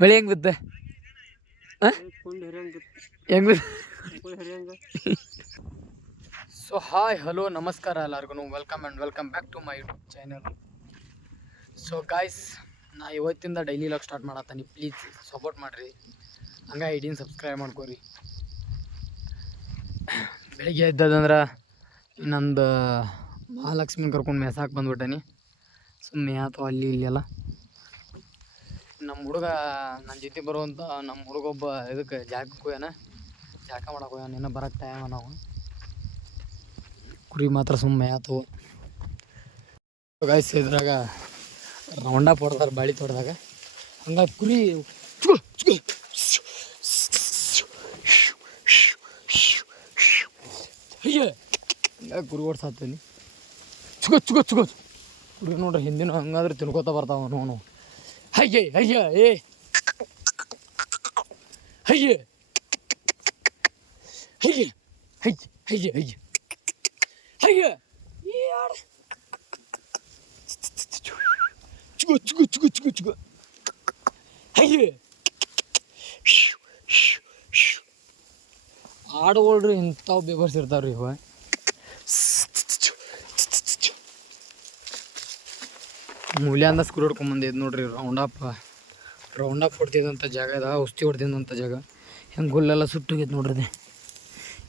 ಮಳೆ ಹೆಂಗೆ ಬಿದ್ದ ಹೆಂಗೆ ಸೊ ಹಾಯ್ ಹಲೋ ನಮಸ್ಕಾರ ಎಲ್ಲರಿಗೂ welcome back to my YouTube channel. So guys, ನಾ ಇವತ್ತಿಂದ ಡೈಲಿ ಲಾಗ್ ಸ್ಟಾರ್ಟ್ ಮಾಡತ್ತೀನಿ. ಪ್ಲೀಸ್ ಸಪೋರ್ಟ್ ಮಾಡಿರಿ, ಹಂಗೆ ಐಡಿನ ಸಬ್ಸ್ಕ್ರೈಬ್ ಮಾಡ್ಕೊರಿ. ಬೆಳಿಗ್ಗೆ ಎದ್ದದಂದ್ರೆ ಇನ್ನೊಂದು ಮಹಾಲಕ್ಷ್ಮಿನ ಕರ್ಕೊಂಡು ಮೆಸಾಕ್ ಬಂದ್ಬಿಟ್ಟೇನಿ. ಸುಮ್ಮನೆ ಆಯ್ತು ಅಲ್ಲಿ ಇಲ್ಲೆಲ್ಲ. ನಮ್ಮ ಹುಡುಗ ನನ್ನ ಜೊತೆ ಬರುವಂಥ ನಮ್ಮ ಹುಡುಗೊಬ್ಬ ಇದಕ್ಕೆ ಜಾಗಕ್ಕೆ ಹೋಗ್ಯಾನ, ಜಾಗ ಮಾಡಕ್ಕೆ ಹೋಗ್ಯಾನ. ಇನ್ನೂ ಬರೋಕ್ಕೆ ಟೈಮ ನಾವು ಕುರಿ ಮಾತ್ರ ಸುಮ್ಮನೆ ಆಯ್ತು. ಗಾಯ್ಸ್, ಇದ್ರಾಗ ರೌಂಡ ಹೊಡ್ದಾರ ಬಾಳಿ ತೊಡ್ದಾಗ, ಹಂಗಾಗಿ ಕುರಿ ಹೀಗೆ ಹಂಗಾಗಿ ಕುರಿ ಓಡ್ಸಾತೀನಿ. ಚುಗೋ ಕುರಿ ನೋಡ್ರಿ ಹಿಂದಿನ ಹಂಗಾದ್ರೆ ತಿನ್ಕೋತ ಬರ್ತಾವ ನೋನು. ಹಯ್ಯೆ ಹಯ್ಯ ಏ ಹಯ್ಯೆ ಹಯ್ಯೆ ಹಯ್ಯ ಹಯ್ಯ ಹಯ್ಯ ಹಯ್ಯ ಚುಗು ಹಯ್ಯೆ ಆಡುಗಳ್ರಿ ಇಂಥವು ಬೇಬರ್ಸಿರ್ತಾವ್ರಿ ಇವ. ಮೂಲ್ಯಾಂದ ಸ್ಕ್ರೂ ಹೊಡ್ಕೊಂಬಂದಿದ್ದು ನೋಡ್ರಿ. ರೌಂಡಪ್ ಹೊಡ್ತಿದ್ದಂಥ ಜಾಗ ಅದ, ಔಷಧಿ ಹೊಡ್ತಿದ್ದಂಥ ಜಾಗ. ಹೆಂಗೆ ಹುಲ್ಲೆಲ್ಲ ಸುಟ್ಟೋಗೈತೆ ನೋಡ್ರಿ.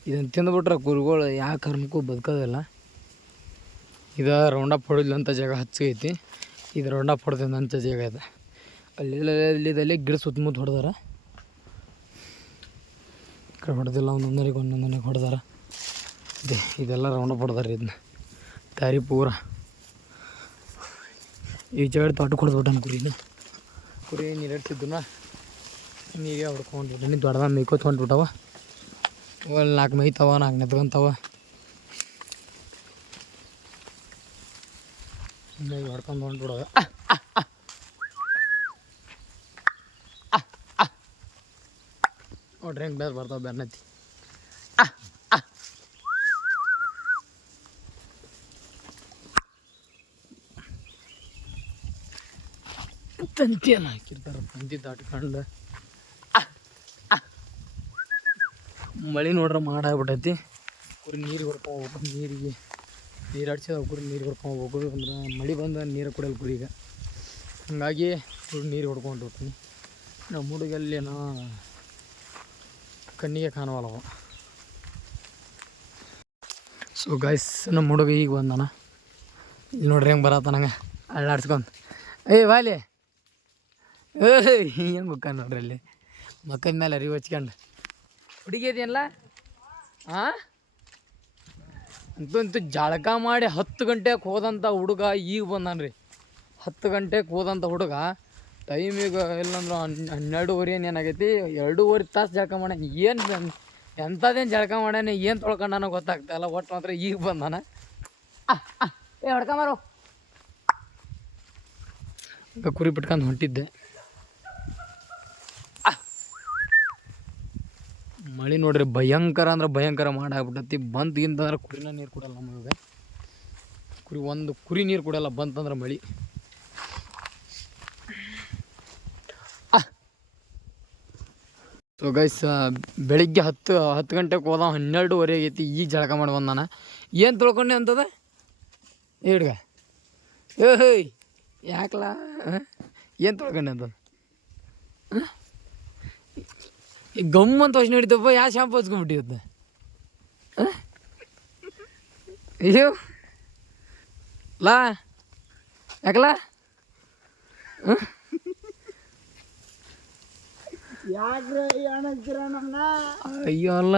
ಇದನ್ನು ತಿಂದುಬಿಟ್ರೆ ಕುರಿಗಳು ಯಾವ ಕಾರಣಕ್ಕೂ ಬದುಕೋದಿಲ್ಲ. ಇದು ರೌಂಡಪ್ ಹೊಡಿದ್ಲಂಥ ಜಾಗ ಹಚ್ಚೈತಿ. ಇದು ರೌಂಡಪ್ ಹೊಡೆದಂಥ ಜಾಗ ಇದೆ. ಅಲ್ಲಿ ಗಿಡ ಸುತ್ತಮುತ್ತ ಹೊಡೆದಾರ. ಈ ಕಡೆ ಹೊಡೆದಿಲ್ಲ, ಒಂದೊಂದರಿಗೆ ಹೊಡೆದಾರ. ಇದೆಲ್ಲ ರೌಂಡಪ್ ಹೊಡೆದಾರ. ಇದನ್ನ ದಾರಿ ಪೂರ ಈ ಜಾಗ ತೋಟಕ್ಕೆ ಹೊಡೆದ್ಬಿಟ್ಟಾನ ಕುರಿ ನೀರಿಡ್ತಿದ್ದು ನೀರಿಗೆ ಹೊಡ್ಕೊಂಡ್ಬಿಟ್ಟು ದೊಡ್ಡದ ಮೇಯ್ಕೋತ ಹೊಂಟ್ಬಿಟ್ಟವ. ಅಲ್ಲಿ 4 ಮೇಯ್ತಾವ, 4 ನೆತ್ಕೊಂತಾವ. ಹಿಂಗಾಗಿ ಹೊಡ್ಕೊಂಡು ಹೊಂಟ್ಬಿಡವ. ನೋಡ್ರಿ ಹೆಂಗೆ ಬೇರೆ ಬರ್ತಾವೆ ಬೆನ್ನತ್ತಿ. ತಂತಿಯನ್ನು ಹಾಕಿರ್ತಾರೆ, ತಂತಿ ದಾಟ್ಕೊಂಡು. ಮಳೆ ನೋಡ್ರೆ ಮಾಡಾಗ್ಬಿಟ್ಟೈತಿ. ಕುರಿ ನೀರು ಹೊಡ್ಕೊಂಡ್ಬೇಕು, ನೀರು ಹಡ್ಸಿದ ಕುರಿ ನೀರು ಹೊಡ್ಕೊಂಡ್ಬೇಕು. ಅಂದ್ರೆ ಮಳೆ ಬಂದು ನೀರು ಕುಡಿಯಲ್ಲ ಕುರಿಗೆ, ಹಾಗಾಗಿ ಕುರಿ ನೀರು ಹೊಡ್ಕೊಂಡು ಹೋಗ್ತೀನಿ. ನಮ್ಮ ಹುಡುಗಲ್ಲೇನೋ ಕಣ್ಣಿಗೆ ಕಾಣವಲ್ಲವ. ಸೊ ಗೈಸ್, ನಮ್ಮ ಹುಡುಗ ಈಗ ಬಂದಾನ. ಇಲ್ಲಿ ನೋಡ್ರಿ ಹೆಂಗೆ ಬರತ್ತ ನಂಗೆ ಅಳ್ಳಾಡ್ಸ್ಕೊಂಡು. ವಾಲಿ ಹೆಂಗೆ ಮುಕ್ಕ ನೋಡ್ರಿ, ಅಲ್ಲಿ ಮಕ್ಕದ ಮೇಲೆ ಅರಿವು ಹಚ್ಕೊಂಡು ಹುಡುಗಿ ಇದೆಯಲ್ಲ. ಅಂತೂ ಜಳಕ ಮಾಡಿ 10 ಗಂಟೆಗೆ ಹೋದಂಥ ಹುಡುಗ ಈಗ ಬಂದಾನ್ರಿ. 10 ಗಂಟೆಗೆ ಹೋದಂಥ ಹುಡುಗ ಟೈಮಿಗೆ ಇಲ್ಲಂದ್ರೆ 12:30 ಏನಾಗೈತಿ, 2.5 ತಾಸು ಜಳಕ ಮಾಡ್ಯಾನ. ಏನು ಎಂಥದ್ದೇನು ಜಳಕ ಮಾಡ್ಯಾನ, ಏನು ತೊಳ್ಕೊಂಡಾನ ಗೊತ್ತಾಗ್ತಾಯಿಲ್ಲ. ಒಟ್ಟು ಮಾತ್ರ ಈಗ ಬಂದಾನ. ಹೊಡ್ಕೊಂಬಾರು ಕುರಿ ಬಿಟ್ಕೊಂಡು ಹೊಂಟಿದ್ದೆ. ಮಳೆ ನೋಡ್ರಿ ಭಯಂಕರ ಅಂದ್ರೆ ಭಯಂಕರ ಮಾಡಾಗ್ಬಿಟ್ಟತಿ. ಬಂದ್ಗಿಂತಂದ್ರೆ ಕುರಿನ ನೀರು ಕೊಡಲ್ಲ ನಮಗೆ. ಒಂದು ಕುರಿ ನೀರು ಕೊಡಲ್ಲ ಬಂತಂದ್ರೆ ಮಳೆ. ಸೊ ಗೈಸ್, ಬೆಳಿಗ್ಗೆ 10 ಗಂಟೆಗೆ ಹೋದ, 12:30 ಆಗೈತಿ. ಈಗ ಜಳಕ ಮಾಡಿ ಬಂದಾನ. ಏನು ತೊಳ್ಕೊಂಡೆ ಅಂತದ ಹಿಡ್ಗ? ಏಯ್ ಯಾಕಲ್ಲ, ಏನು ತೊಳ್ಕೊಂಡೆ ಅಂತದ? ಗಮ್ಮಂತ ವರ್ಷ ನಡೀತಪ್ಪ. ಯಾವ ಶಾಂಪು ಹಚ್ಕೊಂಡ್ಬಿಟ್ಟಿದ್ದ? ಅಯ್ಯೋ ಲಾ ಯಾಕಲ್ಲ? ಅಯ್ಯೋ ಅಲ್ಲ,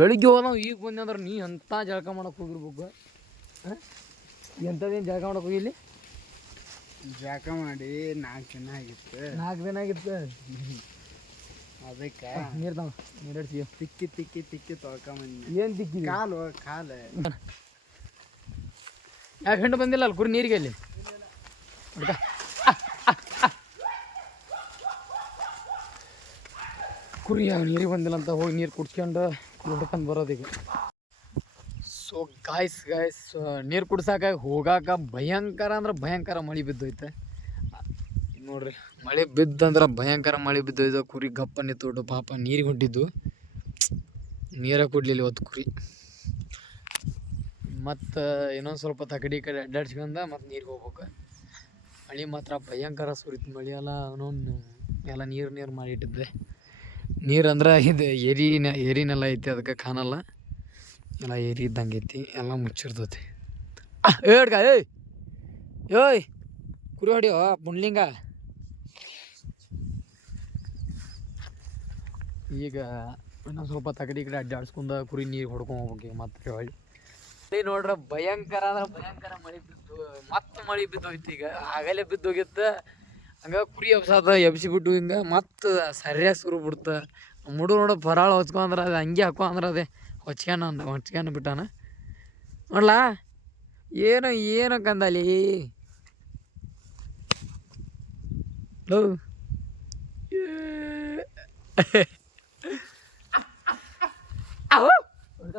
ಬೆಳಿಗ್ಗೆ ಹೋದವು ಈಗ ಬಂದೆ ಅಂದ್ರೆ ನೀ ಎಂಥ ಜಳಕ ಮಾಡಕ್ಕೆ ಹೋಗಿರ್ಬೇಕು. ಎಂಥದ್ದೇನು ಜಳಕ ಮಾಡಕ್ಕೆ ಹೋಗಿಲ್ಲಿ? ಜಳಕ ಮಾಡಿ 4 ದಿನ ಆಗಿತ್ತು. 4 ದಿನ ಆಗಿತ್ತು. ಅದಕ್ಕೆ ನೀರು ನೀರಡಿಸಿ ತಿಕ್ಕಿ ತೊಳ್ಕೊಂಬಂದಿ. ಏನು ತಿಕ್ಕಿ? ಕಾಲು ಯಾಕೆ ಹೆಣ್ಣು ಬಂದಿಲ್ಲ ಅಲ್ಲಿ ಕುರಿ ನೀರಿಗೆ? ಅಲ್ಲಿ ಕುರಿ ನೀರಿಗೆ ಬಂದಿಲ್ಲ ಅಂತ ಹೋಗಿ ನೀರು ಕುಡ್ಸ್ಕೊಂಡು ಹುಡ್ಕೊಂಡು ಬರೋದೀಗ. ಸೊ ಗಾಯ್ಸ್ ನೀರು ಕುಡ್ಸಾಕ ಹೋಗಾಕ ಭಯಂಕರ ಅಂದ್ರೆ ಭಯಂಕರ ಮಳೆ ಬಿದ್ದೋಯ್ತೆ. ನೋಡ್ರಿ ಮಳೆ ಬಿದ್ದಂದ್ರೆ ಭಯಂಕರ ಮಳೆ ಬಿದ್ದು ಕುರಿ ಗಪ್ಪ ನಿಂತು ಪಾಪ ನೀರಿಗೆ ಹೊಂಟಿದ್ದು ನೀರ ಕೊಡ್ಲಿಲ್ಲ ಇವತ್ತು ಕುರಿ ಮತ್ತು ಇನ್ನೊಂದು ಸ್ವಲ್ಪ ತಗಡಿ ಕಡೆ ಅಡ್ಡಾಡ್ಸ್ಕೊಂಡ ಮತ್ತು ನೀರಿಗೆ ಹೋಗ್ಬೇಕು ಮಳೆ ಮಾತ್ರ ಭಯಂಕರ ಸುರಿತು ಮಳೆ ಎಲ್ಲ ನೀರು ಮಾಡಿಟ್ಟಿದ್ದೆ ನೀರು ಅಂದ್ರೆ ಇದು ಏರಿನೆಲ್ಲ ಐತಿ ಅದಕ್ಕೆ ಕಾಣಲ್ಲ ಎಲ್ಲ ಏರಿ ಇದ್ದಂಗೆ ಐತಿ ಎಲ್ಲ ಮುಚ್ಚಿರ್ತೈತಿ ಹೇಳ್ಕ ಏಯ್ ಕುರಿ ಹೊಡಿಯೋ ಪುಣ್ಲಿಂಗ ಈಗ ಇನ್ನೊಂದು ಸ್ವಲ್ಪ ತಗಡಿ ಕಡೆ ಅಡ್ಡಾಡ್ಸ್ಕೊಂಡ ಕುರಿ ನೀರು ಹೊಡ್ಕೊಂಡು ಹೋಗ್ಬೇಕು ಮತ್ತೆ ಹೊಳ್ಳಿ ನೋಡ್ರ ಭಯಂಕರ ಅಂದ್ರೆ ಭಯಂಕರ ಮಳೆ ಬಿದ್ದು ಮತ್ತೆ ಮಳೆ ಬಿದ್ದೋಯ್ತು ಈಗ ಆಗಲೇ ಬಿದ್ದೋಗಿತ್ತು ಹಂಗ ಕುರಿ ಎಬ್ಸಿಬಿಟ್ಟು ಹಿಂಗೆ ಮತ್ತೆ ಸರಿಯಾಗಿ ಸುರು ಬಿಡ್ತ ಮುಡು ನೋಡು ಪರಾಳ ಹೊಚ್ಕೊಂಡ್ರೆ ಅದು ಹಂಗೆ ಹಾಕೊಂಡ್ರೆ ಅದೇ ಹೊಚ್ಕ್ಯಾನ ಬಿಟ್ಟಾನ ನೋಡ್ಲಾ ಏನು ಕಂದಲ್ಲಿ ಲೋ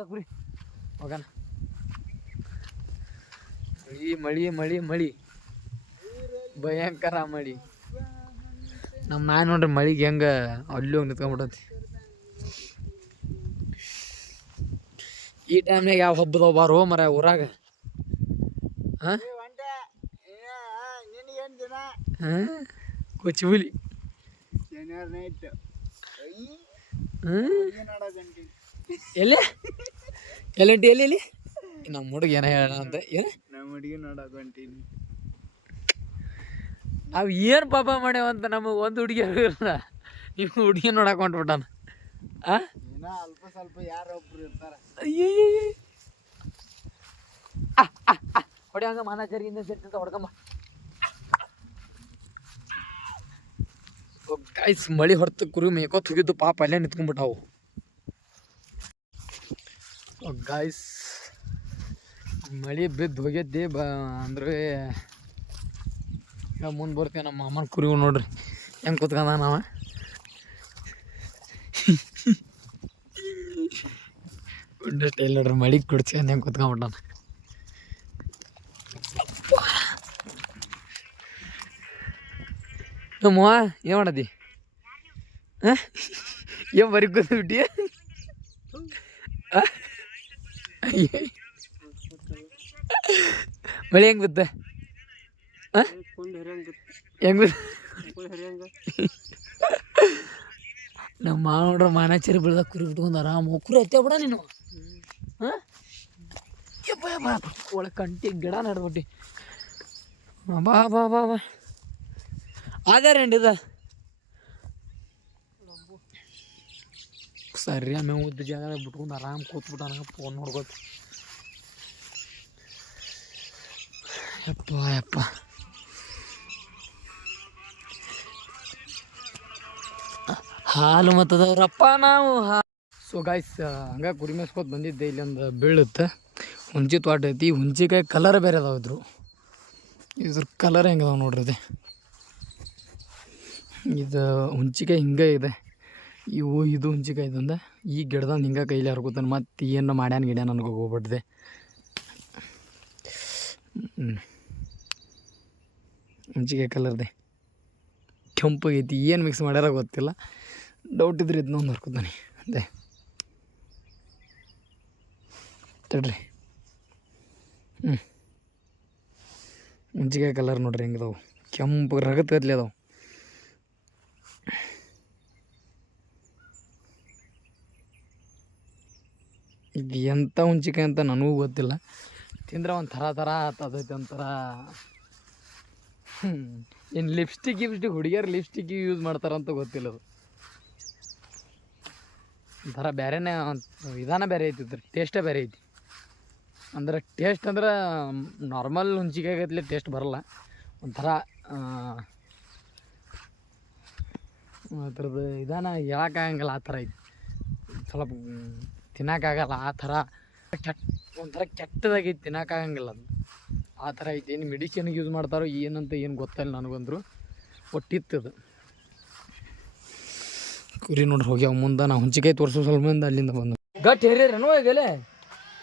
ಕುರಿ ಹೋಗಣ ಮಳಿ ಭಯಂಕರ ಮಳಿ ನಮ್ಮ ನಾಯಿ ನೋಡ್ರಿ ಮಳಿಗೆ ಹೆಂಗೆ ಅಲ್ಲಿ ಹೋಗಿ ನಿಂತ್ಕೊಂಡ್ಬಿಟ್ಟತಿ ಈ ಟೈಮ್ನಾಗ ಯಾವ ಹಬ್ಬದವ ಬಾರೋ ಮರ ಊರಾಗ ಹಾಂ ಕೊಚ್ಚುಲಿ ಎಲ್ಲಿ ನಮ್ಮ ಹುಡುಗ ಏನ ಹೇಳ ಅಂತ ನಮ್ಮ ಹುಡುಗಿ ನೋಡಕ್ ಹೊಂಟೀನಿ ನಾವು ಏನು ಪಾಪ ಮಾಡ್ಯಾವಂತ ನಮಗೆ ಒಂದು ಹುಡುಗಿ ಹೇಳಿರಲ್ಲ ನೀವು ಹುಡುಗಿ ನೋಡಕ್ಕೆ ಹೊಂಟ್ಬಿಟ್ಟಾನ ಅಲ್ಪ ಸ್ವಲ್ಪ ಯಾರೊಬ್ರು ಇರ್ತಾರ ಹೊಡಿ ಹಂಗ ಮಾನಾಚಾರಿಯಿಂದ ಸೇರ್ತಿಂತ ಹೊಡ್ಕೊಂಬ ಗಾಯ್ಸ್ ಮಳಿ ಹೊರತು ಕುರಿ ಮೇಕೋತ್ ಹೋಗಿದ್ದು ಪಾಪ ಅಲ್ಲೇ ನಿಂತ್ಕೊಂಡ್ಬಿಟ್ಟಾವು ಗಾಯ್ಸ್ ಮಳಿ ಬಿದ್ದು ಹೋಗೈತಿ ಅಂದ್ರೆ ಈಗ ಮುಂದೆ ಬರ್ತೀವಿ ನಮ್ಮ ಮಾಮನ ಕುರಿವು ನೋಡ್ರಿ ಹೆಂಗೆ ಕೂತ್ಕೊಂಡ ನಾವ ಗುಂಡ ಸ್ಟೈಲ್ ನೋಡ್ರಿ ಮಳಿಗೆ ಕುಡ್ಸ್ಕೊಂಡು ಹೆಂಗೆ ಕೂತ್ಕೊಂಡ್ಬಿಟ್ಟಾನ ನಮ್ಮವ್ವ ಏನು ಮಾಡದಿ ಏನು ಬರೀ ಕೂತ್ಬಿಟ್ಟಿ ಮಳೆ ಹೆಂಗೆ ಬಿತ್ತ ಹೆಂಗ್ ನಮ್ಮ ಮಾವ ನೋಡ್ರ ಮಾನಾಚರಿ ಬೆಳ್ದ ಕುರಿ ಬಿಟ್ಕೊಂಡು ಆರಾಮ ಕುರಿ ಹತ್ತೇ ಬಿಡ ನೀನು ಹಾಂ ಒಳಗೆ ಕಂಟಿ ಗಿಡ ನಡ್ಬಿಟ್ಟು ಬಾ ಬಾ ಬಾ ಬಾ ಆಧಾರೇಂಡಿದ ಸರಿ ಆಮೇಲೆ ಉದ್ದ ಜಾಗ ಬಿಟ್ಕೊಂಡು ಆರಾಮ್ ಕೂತ್ಬಿಟ್ಟ ಫೋನ್ ನೋಡ್ಕೋತ ಯಪ್ಪ ಹಾಲು ಮತ್ತದವ್ರಪ್ಪ ನಾವು ಸೊ ಗಾಯ್ಸ್ ಹಂಗೆ ಕುರಿ ಮೇಸ್ಕೋತ ಬಂದಿದ್ದೆ ಇಲ್ಲೊಂದು ಬೀಳುತ್ತೆ ಹುಂಚಿ ತೋಟ ಐತಿ ಹುಂಚಿಕಾಯಿ ಕಲರ್ ಬೇರೆ ಅದಾವಿದ್ರು ಇದ್ರ ಕಲರ್ ಹೆಂಗೆ ಅದಾವ ನೋಡ್ರಿ ಇದು ಹುಂಚಿಕಾಯಿ ಹಿಂಗೆ ಇದೆ ಇದು ಹುಂಚಿಕಾಯಿ ಇದಂದ ಈ ಗಿಡದಂದು ಹಿಂಗೆ ಕೈಲಿ ಹರ್ಕೋತಾನೆ ಮತ್ತು ಏನು ಮಾಡ್ಯಾನ ನನಗೆ ಹೋಗ್ಬಿಟ್ಟಿದೆ ಹುಂಚಿಕಾಯಿ ಕಲರ್ದೆ ಕೆಂಪಾಗೈತಿ ಏನು ಮಿಕ್ಸ್ ಮಾಡ್ಯಾರ ಗೊತ್ತಿಲ್ಲ ಡೌಟ್ ಇದ್ರೆ ಇದನ್ನೊಂದು ಹರ್ಕೋತಾನೆ ಅದೇ ತಡ್ರಿ ಹುಂಚಿಕಾಯಿ ಕಲರ್ ನೋಡ್ರಿ ಹೆಂಗದಾವು ಕೆಂಪು ರಗತ್ ಗತ್ಲೆ ಅದಾವು ಇದು ಎಂಥ ಹುಂಚಿಕಾಯಿ ಅಂತ ನನಗೂ ಗೊತ್ತಿಲ್ಲ ತಿಂದ್ರೆ ಒಂದು ಥರ ಆಗ್ತದೈತೆ ಒಂಥರ ಏನು ಲಿಪ್ಸ್ಟಿಕ್ ಹುಡುಗಿಯರು ಲಿಪ್ಸ್ಟಿಕ್ ಯೂಸ್ ಮಾಡ್ತಾರಂತ ಗೊತ್ತಿಲ್ಲ ಅದು ಒಂಥರ ಬೇರೆನೇ ವಿಧಾನ ಬೇರೆ ಐತಿ ಟೇಸ್ಟೇ ಬೇರೆ ಐತಿ ಅಂದ್ರೆ ಟೇಸ್ಟ್ ಅಂದ್ರೆ ನಾರ್ಮಲ್ ಹುಂಚಿಕಾಯಿಗತ್ಲೆ ಟೇಸ್ಟ್ ಬರಲ್ಲ ಒಂಥರ ಅದ್ರದ್ದು ವಿಧಾನ ಹೇಳೋಕ್ಕಾಗಂಗಿಲ್ಲ ಆ ಥರ ಐತಿ ಸ್ವಲ್ಪ ತಿನ್ನೋಕ್ಕಾಗಲ್ಲ ಆ ಥರ ಒಂಥರ ಕೆಟ್ಟದಾಗೈತಿ ತಿನ್ನೋಕ್ಕಾಗಂಗಿಲ್ಲ ಅದು ಆ ಥರ ಐತಿ ಏನು ಮೆಡಿಸಿನ್ಗೆ ಯೂಸ್ ಮಾಡ್ತಾರೋ ಏನಂತ ಏನು ಗೊತ್ತಿಲ್ಲ ನನಗಂದ್ರು ಒಟ್ಟಿತ್ತದು ಕುರಿ ನೋಡ್ರಿ ಹೋಗ್ಯಾವ ಮುಂದೆ ನಾವು ಹುಂಚಿಕಾಯಿ ತೋರಿಸೋ ಸ್ವಲ್ಪ ಮುಂದೆ ಅಲ್ಲಿಂದ ಬಂದು ಗಟ್ಟಿ ಹೇರೇನು ಈಗಲೇ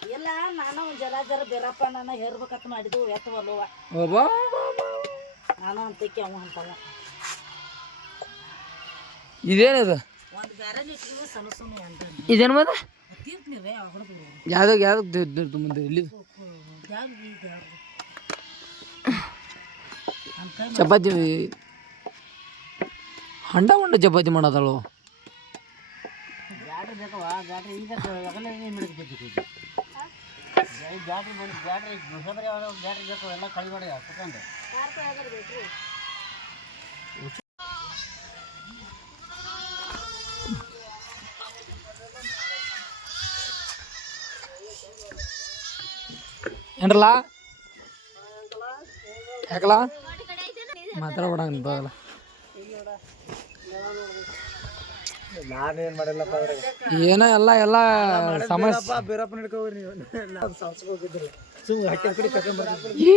ಇಲ್ಲ ನಾನು ಜರ ಬೇರಪ್ಪ ನಾನು ಹೇರ್ಬೇಕಂತ ಮಾಡಿದ್ದು ಎತ್ತವಲ್ವ ಓಬಾ ನಾನು ಅಂತಕ್ಕೆ ಅವ ಅಂತವ ಇದೇನಿದು ಒಂದು ಬ್ಯಾರಲ್ ಇಟ್ಟಿವಿ ಸಣ್ಣ ಸಣ್ಣ ಅಂದ್ರ ಇದೇನು ಮತ್ತೆ ತೀರ್ತೀವಿ ಹೊಡೆದು ಯಾವ್ದು ತುಂಬ ಇಲ್ಲಿ ಚಪಾತಿ ಹಂಡ ಹೊಂಡ ಚಪಾತಿ ಮಾಡೋದಳು ಬ್ಯಾಟ್ರಿ ಬೇಕವ ಬ್ಯಾಟ್ರಿ ಈಗ ಅಗಲೇ ಬ್ಯಾಟ್ರಿ ಬ್ಯಾಟ್ರಿ ಹೊಸಬ್ರಿ ಬ್ಯಾಟ್ರಿ ಬೇಕು ಎಲ್ಲ ಕಳಿ ಮಾಡಿ ಕುತ್ಕೊಂಡು ಏನ್ರಲ್ಲ ಯಾಕಲ್ಲ ಮಾತಾಡ್ಬೇಡ ಅಂತಲ್ಲ ನಾನೇನ್ ಮಾಡಿಲ್ಲಪ್ಪ ಅದ್ರಾಗ ಏನೋ ಎಲ್ಲ ಸಮಸ್ಯೆ ಬೀರಪ್ಪನ ಹಿಡ್ಕೋರಿ ನೀವು ನಾವು ಸಂಸ್ಕೃತಿ ಹೋಗಿದ್ರಿ ಸುಮ್ಮನೆ ಹಾಕಿ ಕಡೆ ಕರ್ಕೊಂಡ್ ಬರ್ತಿದ್ರಿ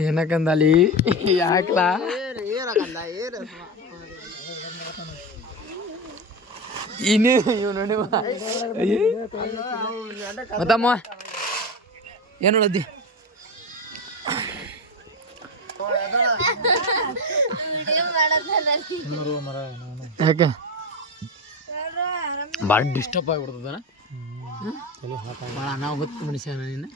ಏನಕ್ಕಂದಲ್ಲಿ ಯಾಕಲಾ ಏನಕ್ಕಂದ ಏನು ಇನ್ನು ಇವ್ ನೋಡಿ ಮತ್ತಮ್ಮ ಏನು ಹೇಳದ್ದಿ ಯಾಕೆ ಭಾಳ ಡಿಸ್ಟರ್ಬ್ ಆಗಿಬಿಡ್ತದ ಭಾಳ ಅನಾಹುತ ಮನುಷ್ಯ ನೀನು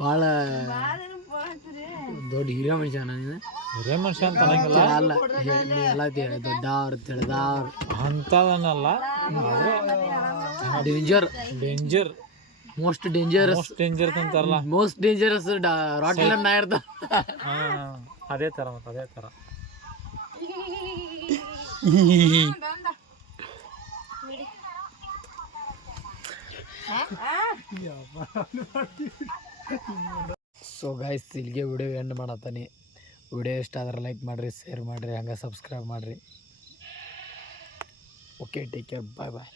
ಭಾಳ ದೊಡ್ಡ ಹಿರಿಯ ಮನುಷ್ಯ ನೀನು ಹಿರೇ ಮನುಷ್ಯ ಅಂತ ಅನ್ನಂಗಿಲ್ಲ ಅಲ್ಲ ನೀ ಎಲ್ಲ ದೊಡ್ಡವ್ರು ತಿಳಿದವ್ರು ಅಂತದನ್ನಲ್ಲ ಡೇಂಜರ್ ಡೇಂಜರ್ ಮೋಸ್ಟ್ ಡೇಂಜರಸ್ ಅಂತಾರಲ್ಲ ಮೋಸ್ಟ್ ಡೇಂಜರಸ್ ರಾಟ್ಲರ್ ನಾ ಇರ್ತಾವ ಹಾ ಅದೇ ತರ ಮತ್ತೆ ಅದೇ ತರ ಸೊ ಗೈಸ್ ಇಲ್ಲಿಗೆ ವಿಡಿಯೋ ಎಂಡ್ ಮಾಡತ್ತಾನೆ. ವಿಡಿಯೋ ಇಷ್ಟ ಆದ್ರೆ ಲೈಕ್ ಮಾಡಿರಿ, ಶೇರ್ ಮಾಡಿರಿ, ಹಂಗೆ ಸಬ್ಸ್ಕ್ರೈಬ್ ಮಾಡಿರಿ. ಓಕೆ, ಟೇಕ್ ಕೇರ್, ಬಾಯ್ ಬಾಯ್.